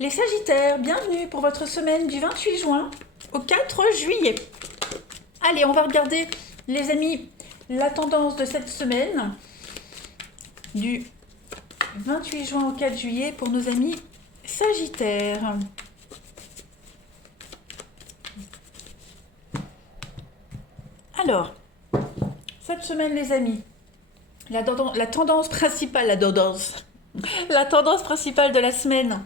Les Sagittaires, bienvenue pour votre semaine du 28 juin au 4 juillet. Allez, on va regarder, les amis, la tendance de cette semaine du 28 juin au 4 juillet pour nos amis Sagittaires. Alors, cette semaine, les amis, la tendance principale, la tendance principale de la semaine,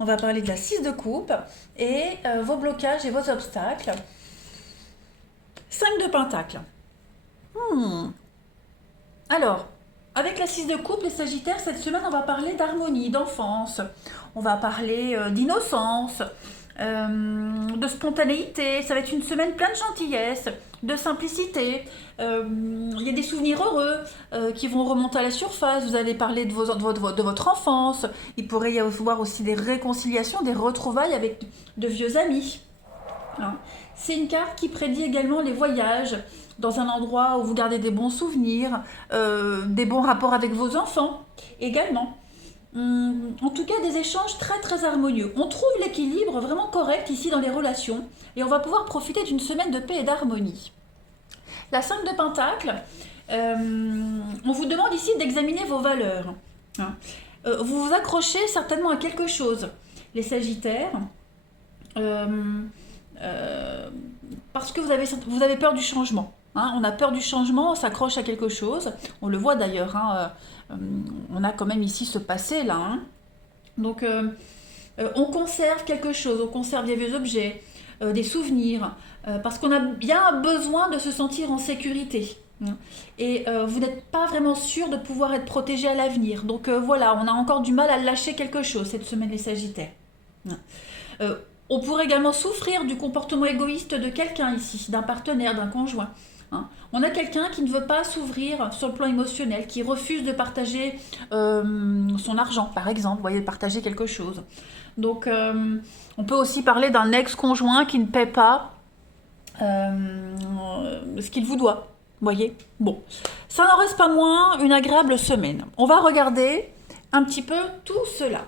on va parler de la 6 de coupe et vos blocages et vos obstacles. 5 de pentacle. Alors, avec la 6 de coupe, les Sagittaires, cette semaine, on va parler d'harmonie, d'enfance. On va parler d'innocence, de spontanéité. Ça va être une semaine pleine de gentillesse, de simplicité. Il y a des souvenirs heureux qui vont remonter à la surface. Vous allez parler de votre enfance. Il pourrait y avoir aussi des réconciliations, des retrouvailles avec de vieux amis. Hein. C'est une carte qui prédit également les voyages dans un endroit où vous gardez des bons souvenirs, des bons rapports avec vos enfants également. En tout cas, des échanges très très harmonieux. On trouve l'équilibre vraiment correct ici dans les relations et on va pouvoir profiter d'une semaine de paix et d'harmonie. La 5 de pentacle, on vous demande ici d'examiner vos valeurs. Hein. Vous vous accrochez certainement à quelque chose, les Sagittaires. Parce que vous avez peur du changement. Hein, on a peur du changement, on s'accroche à quelque chose. On le voit d'ailleurs. Hein, on a quand même ici ce passé là. Hein. Donc, on conserve quelque chose, on conserve des vieux objets, des souvenirs, parce qu'on a bien besoin de se sentir en sécurité. Hein. Et vous n'êtes pas vraiment sûr de pouvoir être protégé à l'avenir. Donc voilà, on a encore du mal à lâcher quelque chose cette semaine, les Sagittaires. Hein. On pourrait également souffrir du comportement égoïste de quelqu'un ici, d'un partenaire, d'un conjoint. Hein. On a quelqu'un qui ne veut pas s'ouvrir sur le plan émotionnel, qui refuse de partager son argent, par exemple, vous voyez, partager quelque chose. Donc, on peut aussi parler d'un ex-conjoint qui ne paie pas ce qu'il vous doit. Vous voyez. Bon, ça n'en reste pas moins une agréable semaine. On va regarder un petit peu tout cela.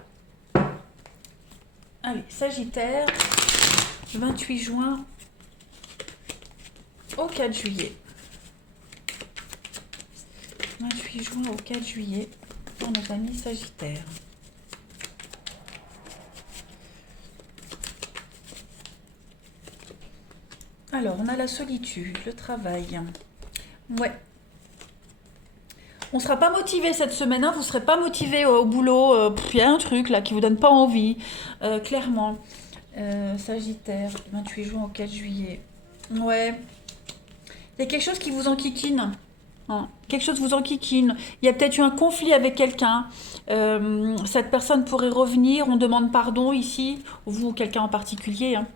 Allez, Sagittaire, 28 juin au 4 juillet. 28 juin au 4 juillet pour nos amis Sagittaires. Alors, on a la solitude, le travail. Ouais. On ne sera pas motivé cette semaine, hein, vous ne serez pas motivé au boulot. Il y a un truc là qui ne vous donne pas envie, clairement. Sagittaire, 28 juin au 4 juillet. Ouais. Il y a quelque chose qui vous enquiquine. Hein. Quelque chose vous enquiquine. Il y a peut-être eu un conflit avec quelqu'un. Cette personne pourrait revenir. On demande pardon ici. Vous ou quelqu'un en particulier. Hein.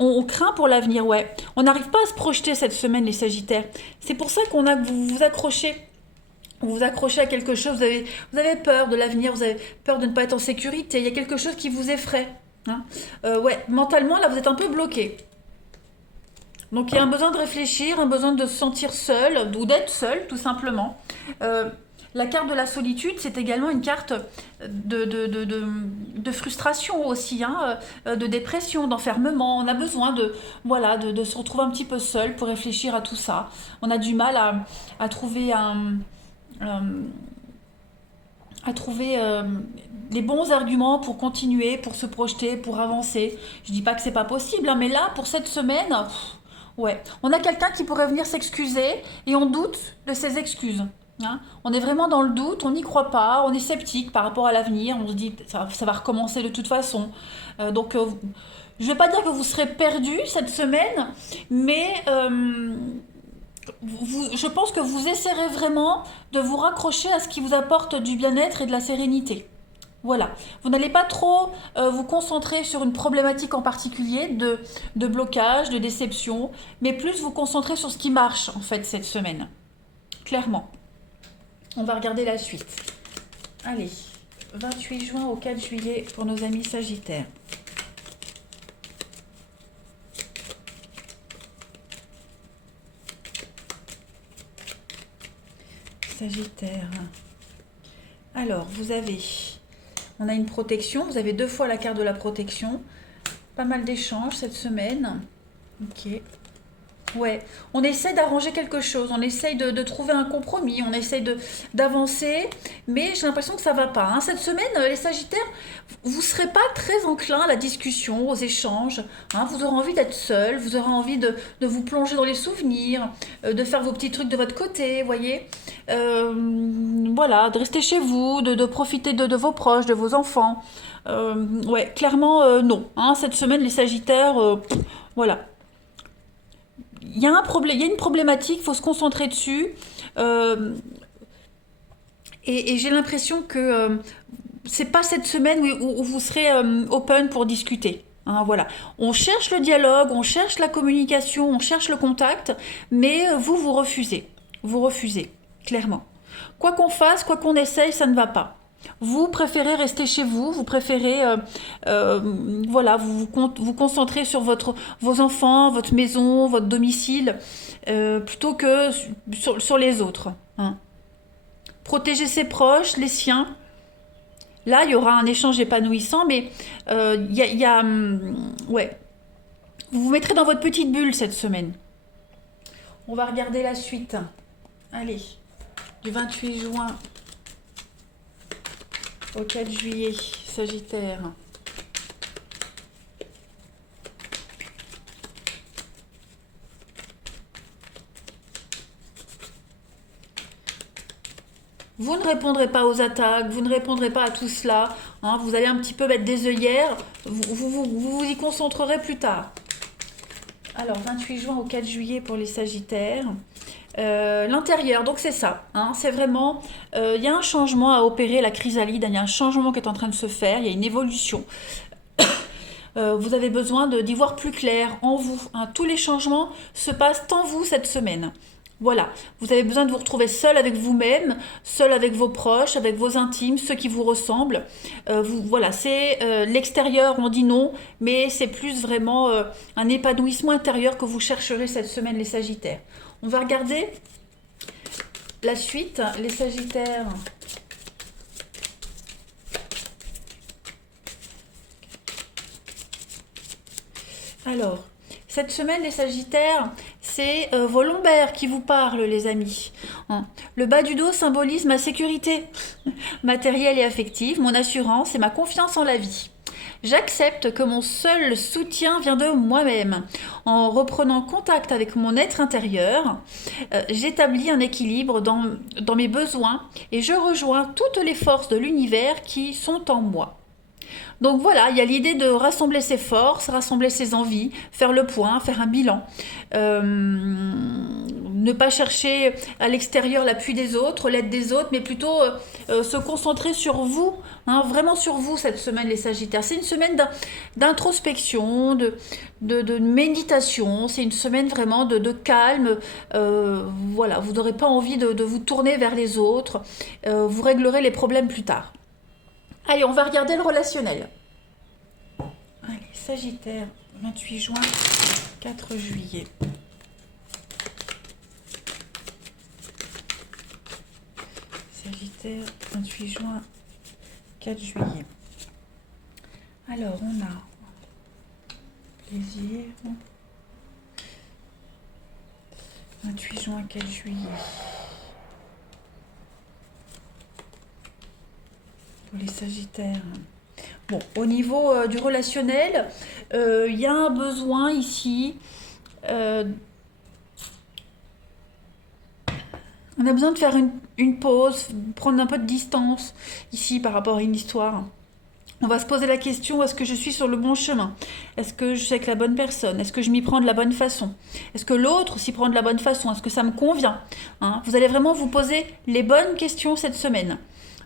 On craint pour l'avenir, ouais. On n'arrive pas à se projeter cette semaine, les Sagittaires. C'est pour ça vous vous accrochez. Vous vous accrochez à quelque chose, vous avez peur de l'avenir, vous avez peur de ne pas être en sécurité, il y a quelque chose qui vous effraie. Hein. Ouais, mentalement, là, vous êtes un peu bloqué. Donc, il y a un besoin de réfléchir, un besoin de se sentir seul, ou d'être seul, tout simplement. La carte de la solitude, c'est également une carte de frustration aussi, hein, de dépression, d'enfermement. On a besoin de se retrouver un petit peu seul pour réfléchir à tout ça. On a du mal à trouver les bons arguments pour continuer, pour se projeter, pour avancer. Je dis pas que c'est pas possible, hein, mais là, pour cette semaine, ouais, on a quelqu'un qui pourrait venir s'excuser et on doute de ses excuses. Hein. On est vraiment dans le doute, on n'y croit pas, on est sceptique par rapport à l'avenir, on se dit ça va recommencer de toute façon. Je ne vais pas dire que vous serez perdu cette semaine, mais je pense que vous essaierez vraiment de vous raccrocher à ce qui vous apporte du bien-être et de la sérénité. Voilà. Vous n'allez pas trop vous concentrer sur une problématique en particulier de blocage, de déception, mais plus vous concentrer sur ce qui marche en fait cette semaine. Clairement. On va regarder la suite. Allez, 28 juin au 4 juillet pour nos amis Sagittaires. Sagittaire. Alors, vous avez On a une protection. Vous avez 2 fois la carte de la protection. Pas mal d'échanges cette semaine. Ok. Ouais, on essaie d'arranger quelque chose, on essaye de trouver un compromis, on essaye d'avancer, mais j'ai l'impression que ça va pas, hein. Cette semaine, les Sagittaires, vous serez pas très enclin à la discussion, aux échanges, hein. Vous aurez envie d'être seul, vous aurez envie de vous plonger dans les souvenirs, de faire vos petits trucs de votre côté, voyez. Euh, voilà, de rester chez vous, de profiter de vos proches, de vos enfants. Ouais, clairement, non, hein. Cette semaine, les Sagittaires, voilà. Il y a un problème, il y a une problématique, il faut se concentrer dessus. Euh, et j'ai l'impression que c'est pas cette semaine où vous serez open pour discuter. Hein, voilà. On cherche le dialogue, on cherche la communication, on cherche le contact, mais vous refusez. Vous refusez, clairement. Quoi qu'on fasse, quoi qu'on essaye, ça ne va pas. Vous préférez rester chez vous, vous préférez voilà, vous concentrer sur vos enfants, votre maison, votre domicile, plutôt que sur les autres. Hein. Protéger ses proches, les siens. Là, il y aura un échange épanouissant, mais ouais. Vous vous mettrez dans votre petite bulle cette semaine. On va regarder la suite. Allez, du 28 juin au 4 juillet, Sagittaire. Vous ne répondrez pas aux attaques, vous ne répondrez pas à tout cela. Hein, vous allez un petit peu mettre des œillères, vous y concentrerez plus tard. Alors, 28 juin au 4 juillet pour les Sagittaires. L'intérieur, donc c'est ça. Hein, c'est vraiment, il y a un changement à opérer, la chrysalide. Il y a un changement qui est en train de se faire. Il y a une évolution. Vous avez besoin d'y voir plus clair en vous. Hein. Tous les changements se passent en vous cette semaine. Voilà, vous avez besoin de vous retrouver seul avec vous-même, seul avec vos proches, avec vos intimes, ceux qui vous ressemblent. Voilà, c'est l'extérieur, on dit non, mais c'est plus vraiment un épanouissement intérieur que vous chercherez cette semaine, les Sagittaires. On va regarder la suite, les Sagittaires. Alors, cette semaine, les Sagittaires, c'est vos lombaires qui vous parlent, les amis. Hein. Le bas du dos symbolise ma sécurité matérielle et affective, mon assurance et ma confiance en la vie. J'accepte que mon seul soutien vient de moi-même. En reprenant contact avec mon être intérieur, j'établis un équilibre dans mes besoins et je rejoins toutes les forces de l'univers qui sont en moi. Donc voilà, il y a l'idée de rassembler ses forces, rassembler ses envies, faire le point, faire un bilan. Ne pas chercher à l'extérieur l'appui des autres, l'aide des autres, mais plutôt se concentrer sur vous, hein, vraiment sur vous cette semaine, les Sagittaires. C'est une semaine d'introspection, de méditation, c'est une semaine vraiment de calme. Voilà, vous n'aurez pas envie de vous tourner vers les autres, vous réglerez les problèmes plus tard. Allez, on va regarder le relationnel. Allez, Sagittaire, 28 juin, 4 juillet. Sagittaire, 28 juin, 4 juillet. Alors, on a plaisir. 28 juin, 4 juillet. Pour les Sagittaires. Bon, au niveau du relationnel, il y a un besoin ici. On a besoin de faire une pause, prendre un peu de distance ici par rapport à une histoire. On va se poser la question, est-ce que je suis sur le bon chemin? Est-ce que je suis avec la bonne personne? Est-ce que je m'y prends de la bonne façon? Est-ce que l'autre s'y prend de la bonne façon? Est-ce que ça me convient? Hein, vous allez vraiment vous poser les bonnes questions cette semaine.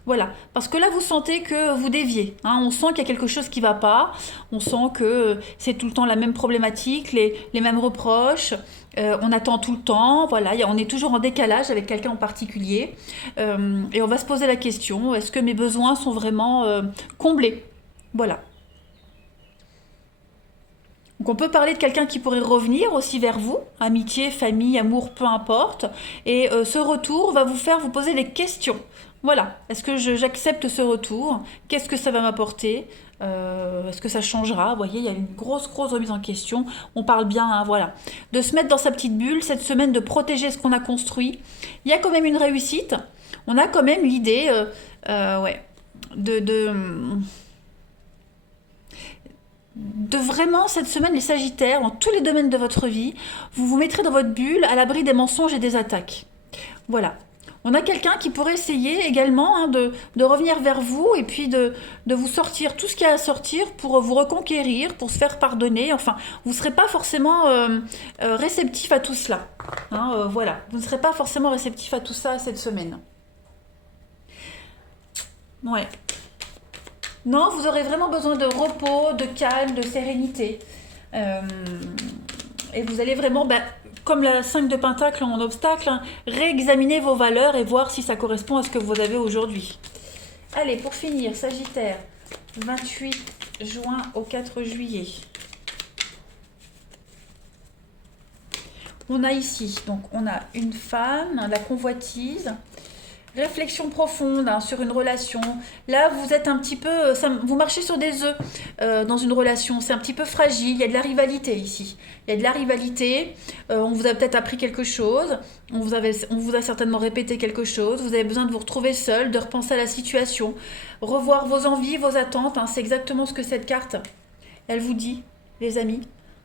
Voilà, parce que là vous sentez que vous déviez, hein. On sent qu'il y a quelque chose qui ne va pas, on sent que c'est tout le temps la même problématique, les mêmes reproches, on attend tout le temps, voilà, on est toujours en décalage avec quelqu'un en particulier, et on va se poser la question, est-ce que mes besoins sont vraiment comblés? Voilà. Donc on peut parler de quelqu'un qui pourrait revenir aussi vers vous, amitié, famille, amour, peu importe, et ce retour va vous faire vous poser des questions. Voilà. Est-ce que j'accepte ce retour? Qu'est-ce que ça va m'apporter? Est-ce que ça changera? Vous voyez, il y a une grosse, grosse remise en question. On parle bien, hein, voilà. De se mettre dans sa petite bulle, cette semaine, de protéger ce qu'on a construit. Il y a quand même une réussite. On a quand même l'idée, ouais, de, de vraiment, cette semaine, les Sagittaires, dans tous les domaines de votre vie, vous vous mettrez dans votre bulle à l'abri des mensonges et des attaques. Voilà. On a quelqu'un qui pourrait essayer également, hein, de revenir vers vous et puis de vous sortir tout ce qu'il y a à sortir pour vous reconquérir, pour se faire pardonner. Enfin, vous ne serez pas forcément réceptif à tout cela. Hein, voilà, vous ne serez pas forcément réceptif à tout ça cette semaine. Ouais. Non, vous aurez vraiment besoin de repos, de calme, de sérénité. Euh, et vous allez vraiment, bah, comme la 5 de Pentacle en obstacle, hein, réexaminer vos valeurs et voir si ça correspond à ce que vous avez aujourd'hui. Allez, pour finir, Sagittaire, 28 juin au 4 juillet. On a ici, donc on a une femme, la convoitise, réflexion profonde, hein, sur une relation. Là, vous êtes un petit peu, vous marchez sur des œufs dans une relation. C'est un petit peu fragile. Il y a de la rivalité ici. Il y a de la rivalité. On vous a peut-être appris quelque chose. On vous a certainement répété quelque chose. Vous avez besoin de vous retrouver seul, de repenser à la situation, revoir vos envies, vos attentes, hein. C'est exactement ce que cette carte, elle vous dit, les amis.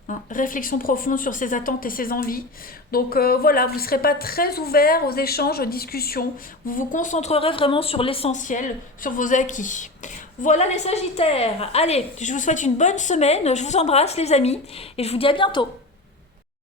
Hein, réflexion profonde sur ses attentes et ses envies. Donc voilà, vous ne serez pas très ouvert aux échanges, aux discussions. Vous vous concentrerez vraiment sur l'essentiel, sur vos acquis. Voilà les Sagittaires. Allez, je vous souhaite une bonne semaine. Je vous embrasse les amis et je vous dis à bientôt.